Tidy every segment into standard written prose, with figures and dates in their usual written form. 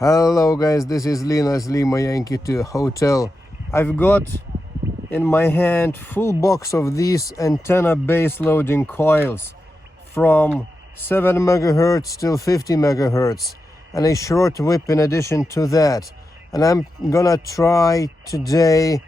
Hello guys, this is Lina's Lima Yankee 2 Hotel. I've got in my hand full box of these antenna base loading coils from 7 megahertz till 50 megahertz and a short whip in addition to that. And I'm gonna try today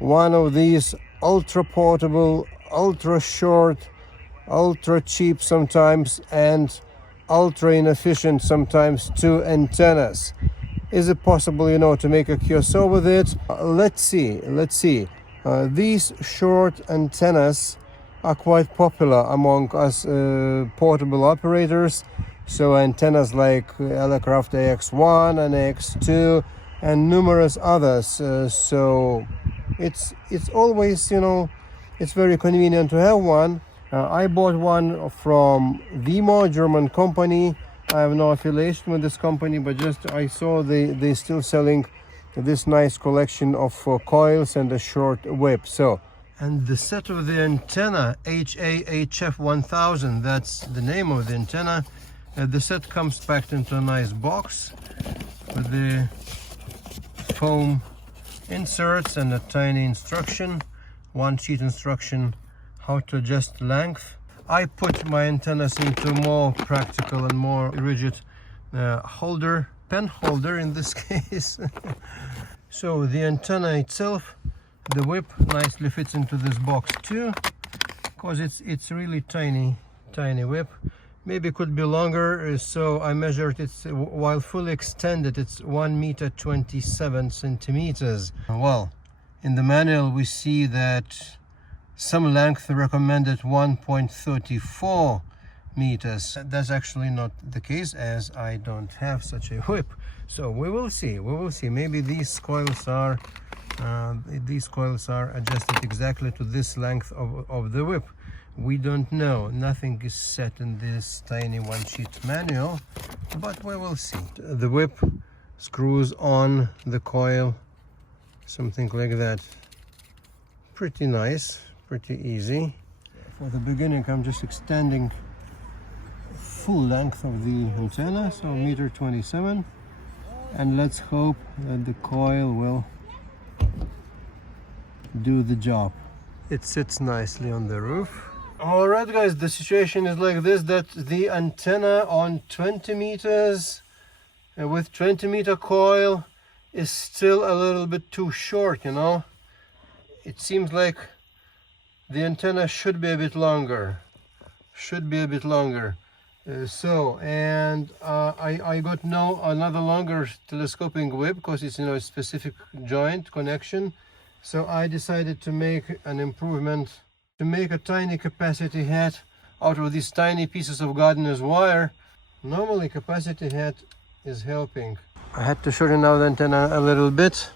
one of these ultra portable, ultra short, ultra cheap sometimes, and ultra inefficient sometimes, two antennas. Is it possible, to make a QSO with it? Let's see. These short antennas are quite popular among us portable operators. So antennas like Elecraft AX1 and AX2 and numerous others. So it's always, it's very convenient to have one. I bought one from Wimo, German company. I have no affiliation with this company, but just I saw they still selling this nice collection of coils and a short whip. So, and the set of the antenna, HAHF 1000, that's the name of the antenna. The set comes packed into a nice box with the foam inserts and a tiny instruction, one sheet instruction how to adjust length. I put my antennas into more practical and more rigid pen holder in this case. So the antenna itself, the whip, nicely fits into this box too, because it's really tiny whip. Maybe it could be longer, so I measured it while fully extended. It's 1 meter 27 centimeters. Well, in the manual we see that some length recommended 1.34 meters. That's actually not the case, as I don't have such a whip. So we will see. Maybe these coils are adjusted exactly to this length of the whip. We don't know. Nothing is set in this tiny one-sheet manual, but we will see. The whip screws on the coil, something like that. Pretty nice. Pretty easy. For the beginning, I'm just extending full length of the antenna, so 1.27 meters, and let's hope that the coil will do the job. It sits nicely on the roof. All right guys, the situation is like this, that the antenna on 20 meters with 20-meter coil is still a little bit too short. It seems like the antenna should be a bit longer. I got another longer telescoping whip, because it's a specific joint connection. So I decided to make an improvement, to make a tiny capacity hat out of these tiny pieces of gardener's wire. Normally capacity hat is helping. I had to shorten out the antenna a little bit,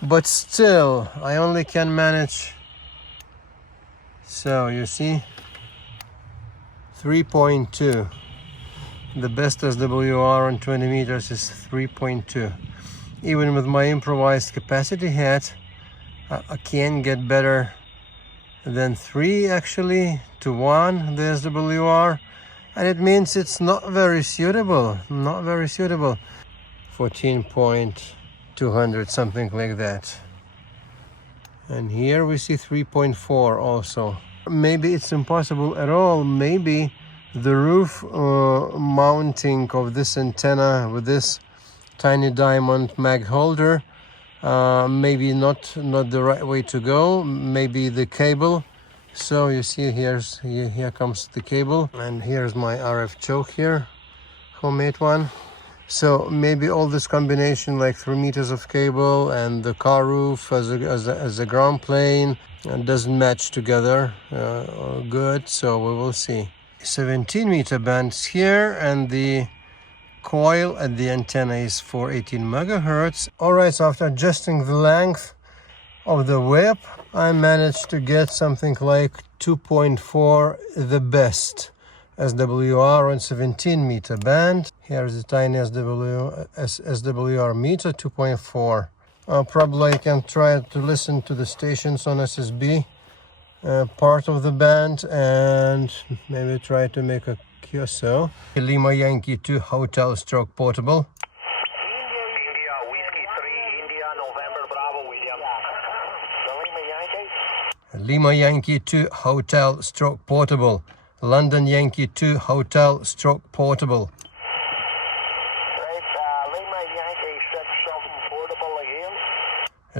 but still I only can manage. So you see, 3.2. The best SWR on 20 meters is 3.2. Even with my improvised capacity hat, I can get better than 3 actually, to 1 the SWR, and it means it's not very suitable. 14.200, something like that. And here we see 3.4 also. Maybe it's impossible at all. Maybe the roof mounting of this antenna with this tiny diamond mag holder, maybe not the right way to go. Maybe the cable. So you see, here comes the cable, and here's my RF choke here, homemade one. So maybe all this combination, like 3 meters of cable and the car roof as a ground plane, doesn't match together good. So we will see. 17-meter bands here, and the coil at the antenna is for 18 megahertz. All right, so after adjusting the length of the whip, I managed to get something like 2.4, the best SWR on 17-meter band. Here's the tiny SWR meter, 2.4. Probably I can try to listen to the stations on SSB part of the band, and maybe try to make a QSO. Lima Yankee 2 Hotel Stroke Portable. Lima Yankee 2 Hotel stroke portable. London Yankee 2 Hotel stroke portable. Right, Lima Yankee 6 something portable again.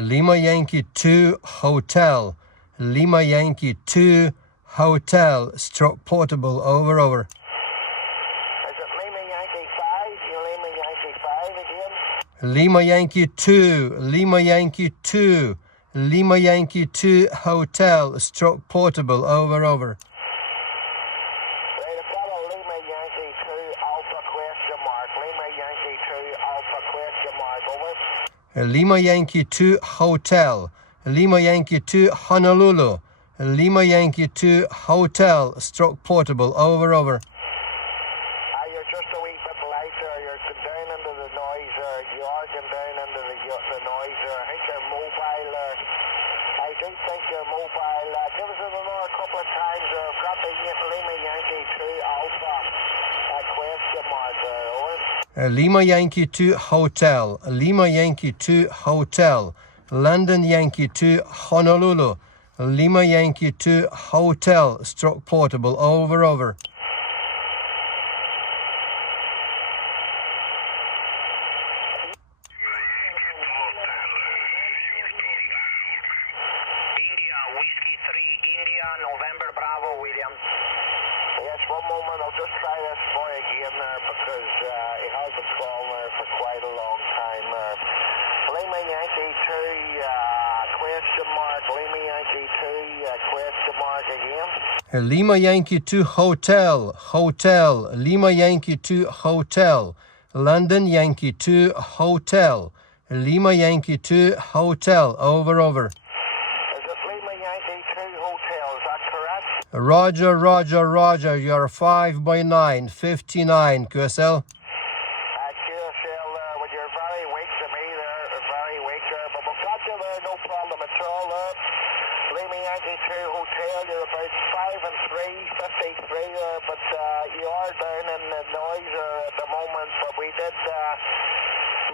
Lima Yankee 2 Hotel. Lima Yankee 2 Hotel stroke portable. Over. Is it Lima Yankee 5? You Lima Yankee 5 again? Lima Yankee 2. Lima Yankee 2. Lima Yankee 2 Hotel stroke portable. Over. Right, I've got a Lima Yankee 2 Alpha question mark. Lima Yankee 2 Alpha question mark. Over. Lima Yankee 2 Hotel. Lima Yankee 2 Honolulu. Lima Yankee 2 Hotel stroke portable. Over. You're just a wee bit lighter. You're down into the noise. You are going down into the noise. I think you're mobile. I do think you're mobile. Give us another couple of times. I've got the Lima Yankee 2 Alpha question mark. Over. Lima Yankee 2 Hotel. Lima Yankee 2 Hotel. London Yankee 2 Honolulu. Lima Yankee 2 Hotel stroke portable. Over. India, Whiskey 3, India, November Bravo, William. Yes, one moment. I'll just try this boy again there because he has been calling there for quite a long time there. Lima Yankee 2, question mark. Lima Yankee 2, question mark again. Lima Yankee 2 Hotel. Hotel. Lima Yankee 2 Hotel. London Yankee 2 Hotel. Lima Yankee 2 Hotel. Over. Is it Lima Yankee 2 Hotel? Is that correct? Roger. You're 5 by 9, 59 QSL. QSL, when you're very weak to me there, very weak there, but we've got you there, no problem at all there. Lima Yankee 2 Hotel, you're about 5 and 3, 53 there, but you are down in the noise at the moment, but we did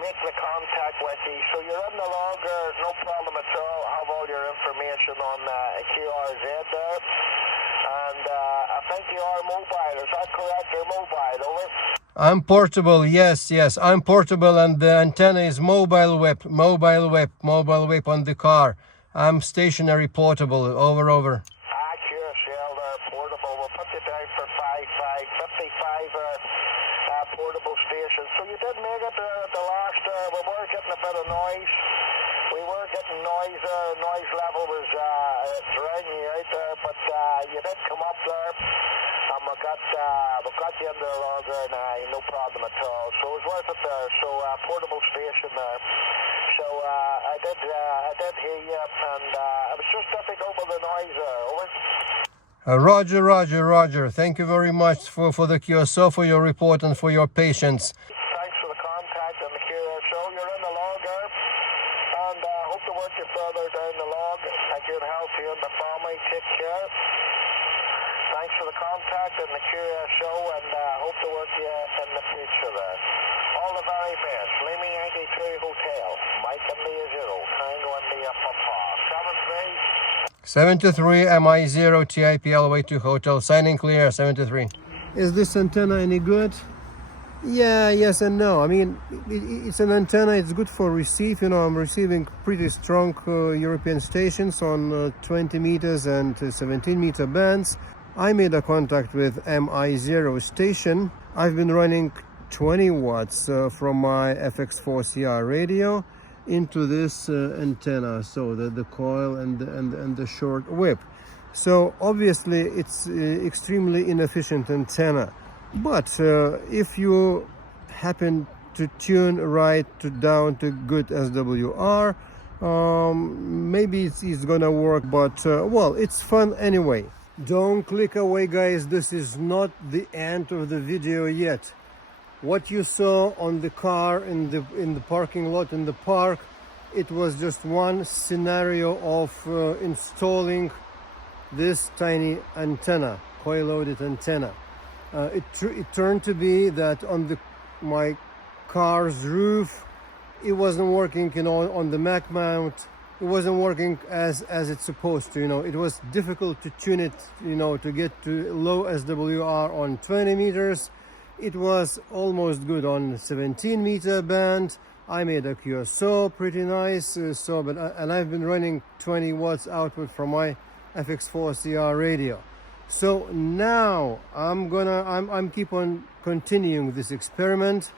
make the contact with you. So you're in the log there, no problem at all. I have all your information on QRZ there. And I think you are mobile, is that correct? You're mobile, over? I'm portable, yes. I'm portable and the antenna is mobile whip on the car. I'm stationary portable. Over. QSL portable. We'll put you down for 55 portable station. So you did make it there at the last. We were getting a bit of noise. We were getting noise. Noise level was drowning you out there, but you did come up there. And we got you in the log there now, no problem at all. So it was worth it there. So portable station there. So I did hear you, and it was just difficult with the noise there. Over. Roger. Thank you very much for the QSO, for your report and for your patience. Thanks for the contact and the QSO. You're in the log there, and hope to work you further down the log. Thank you and health you and the family. Take care. Thanks for the contact and the QSO, and hope to work you in the future there. All the very best. Lima Yankee 2 Hotel. Mike India 0. Tango India Papa. 73 MI0 TIPL 2 Hotel. Signing clear. 73. Is this antenna any good? Yeah, yes and no. I mean, it's an antenna. It's good for receive. I'm receiving pretty strong European stations on 20 meters and 17 meter bands. I made a contact with MI0 station. I've been running 20 watts from my FX4CR radio into this antenna, so the coil and the short whip. So obviously it's extremely inefficient antenna, but if you happen to tune right down to good SWR, maybe it's gonna work, but well, it's fun anyway. Don't click away, guys. This is not the end of the video yet. What you saw on the car in the parking lot in the park, it was just one scenario of installing this tiny antenna, coil-loaded antenna. It turned to be that on my car's roof, it wasn't working, on the Mac mount. it wasn't working as it's supposed to. It was difficult to tune it, to get to low SWR on 20 meters. It was almost good on 17 meter band. I made a QSO, pretty nice. And I've been running 20 watts output from my FX4CR radio. So now I'm keep on continuing this experiment.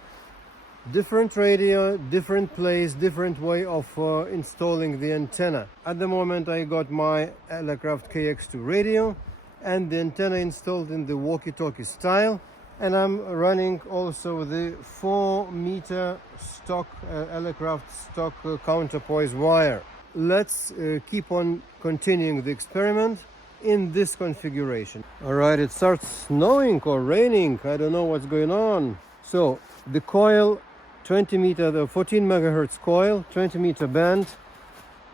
Different radio, different place, different way of installing the antenna. At the moment I got my Elecraft KX2 radio and the antenna installed in the walkie-talkie style, and I'm running also the 4 meter stock Elecraft stock counterpoise wire. Let's keep on continuing the experiment in this configuration. Alright, it starts snowing or raining, I don't know what's going on. So the coil, 20 meter, the 14 megahertz coil, 20 meter band.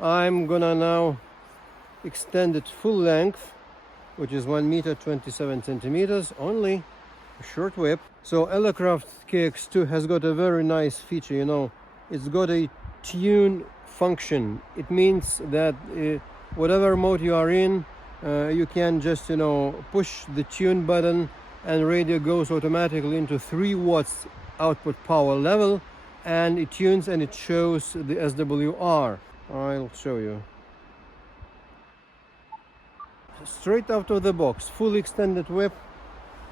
I'm gonna now extend it full length, which is 1 meter 27 centimeters, only a short whip. So Elecraft KX2 has got a very nice feature, it's got a tune function. It means that whatever mode you are in, you can just push the tune button and radio goes automatically into 3 watts output power level, and it tunes and it shows the SWR. I'll show you. Straight out of the box, full extended whip,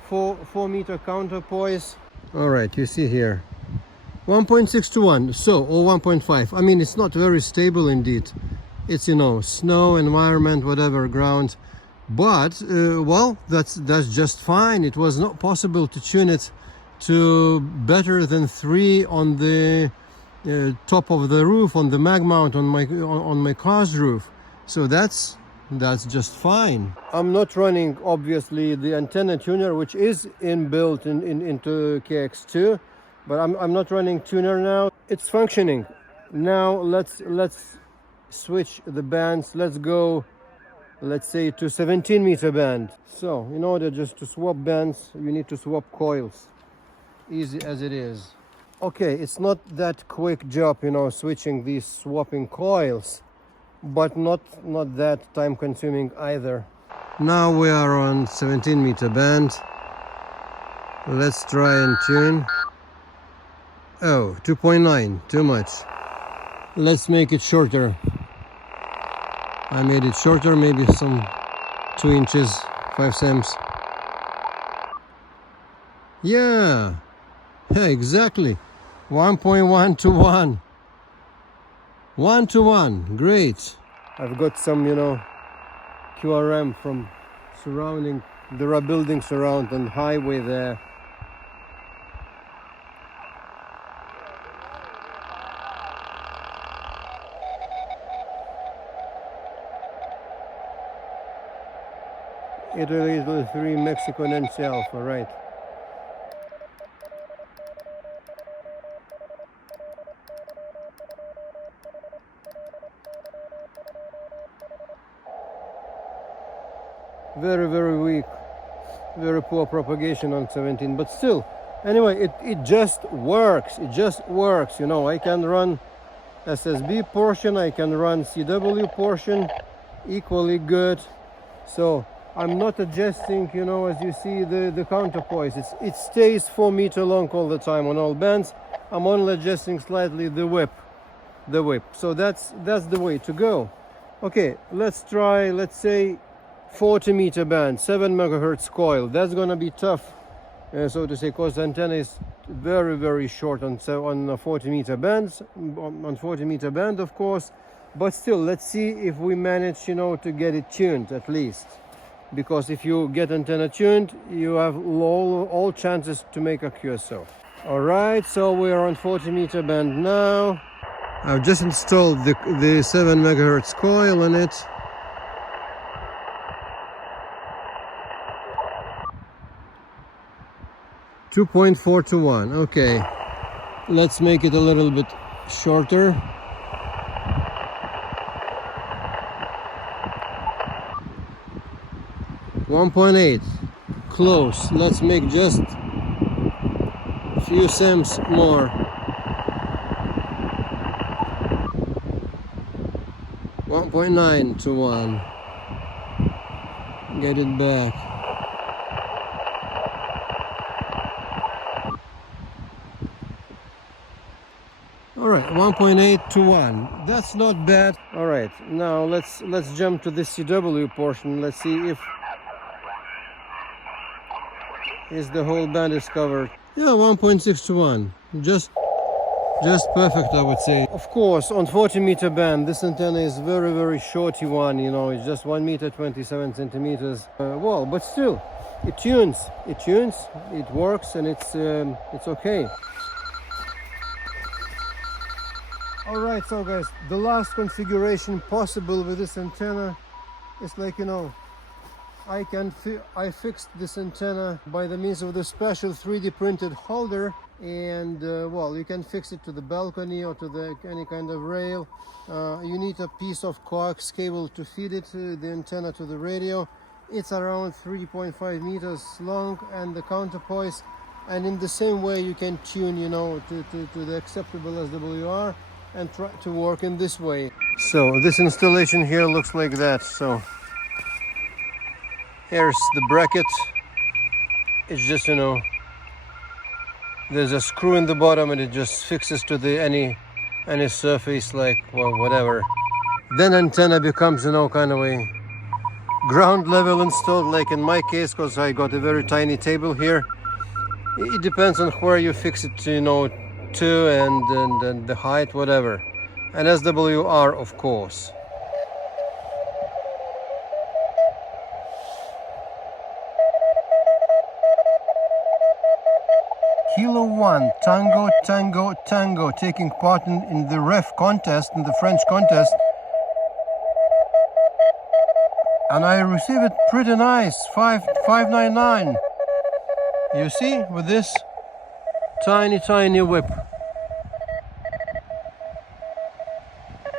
4 meter counterpoise. Alright, you see here 1.6 to 1, or 1.5. I mean, it's not very stable indeed. It's snow environment, whatever, ground, but well, that's just fine. It was not possible to tune it to better than 3 on the top of the roof, on the mag mount on my car's roof. So that's just fine. I'm not running obviously the antenna tuner, which is inbuilt into KX2, but I'm not running tuner now. It's functioning. Now let's switch the bands. Let's go, let's say, to 17 meter band. So in order just to swap bands, you need to swap coils, easy as it is. Okay, it's not that quick job, switching these swapping coils, but not that time consuming either. Now we are on 17 meter band. Let's try and tune. Oh, 2.9, too much. Let's make it shorter. I made it shorter, maybe some 2 inches, 5 cents. Yeah, exactly. 1.1 to 1. 1 to 1, great. I've got some, QRM from surrounding, there are buildings around and highway there. Italy 3 Mexico NC Alpha, right. Very, very weak, very poor propagation on 17, but still, anyway, it just works. I can run SSB portion, I can run CW portion, equally good. So I'm not adjusting, as you see, the counterpoise. It stays 4 meter long all the time on all bands. I'm only adjusting slightly the whip. So that's the way to go. Okay, let's try, let's say, 40 meter band, 7 megahertz coil. That's gonna be tough, so to say, because the antenna is very, very short on 40 meter bands, on 40 meter band, of course. But still, let's see if we manage, to get it tuned at least. Because if you get antenna tuned, you have all chances to make a QSO. All right, so we are on 40 meter band now. I've just installed the 7 megahertz coil on it. .4 to 1. Okay, let's make it a little bit shorter. .8, close. Let's make just a few cents more. 1.9 to 1. Get it back. All right, 1.8 to 1. That's not bad. All right, now let's jump to the CW portion. Let's see if the whole band is covered. Yeah, 1.6 to 1. Just perfect, I would say. Of course, on 40-meter band, this antenna is very shorty one. You know, it's just 1 meter 27 centimeters. Well, but still, it tunes, it works, and it's okay. All right, so guys, the last configuration possible with this antenna is like, you know, I fixed this antenna by the means of the special 3D printed holder, and well, you can fix it to the balcony or to any kind of rail. You need a piece of coax cable to feed it, the antenna to the radio. It's around 3.5 meters long, and the counterpoise, and in the same way you can tune, you know, to the acceptable SWR and try to work in this way. So this installation here looks like that. So here's the bracket. It's just, you know, there's a screw in the bottom and it just fixes to the any surface, like, well, whatever. Then antenna becomes, you know, kind of a ground level installed, like in my case, because I got a very tiny table here. It depends on where you fix it, you know, to and the height, whatever. And SWR, of course. Kilo 1, Tango, Tango, Tango, taking part in the ref contest, in the French contest. And I receive it pretty nice, 599. You see, with this tiny whip.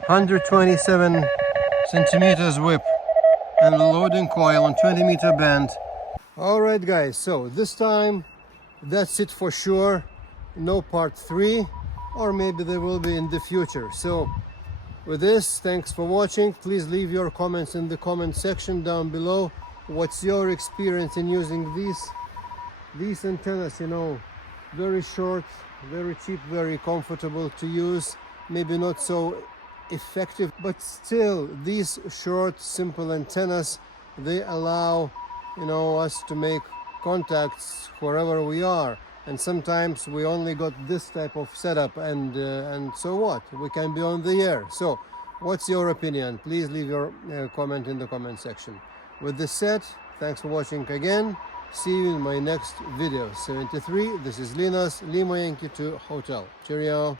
127 centimeters whip and a loading coil on 20-meter band. All right, guys, so this time that's it for sure. No part 3, or maybe there will be in the future. So with this, thanks for watching. Please leave your comments in the comment section down below. What's your experience in using these antennas? You know, very short, very cheap, very comfortable to use. Maybe not so effective, but still, these short, simple antennas, they allow, you know, us to make contacts wherever we are. And sometimes we only got this type of setup, and so what, we can be on the air. So what's your opinion? Please leave your comment in the comment section. With this said, thanks for watching again. See you in my next video. 73, this is Linas, Lima Yankee 2 Hotel. Cheerio.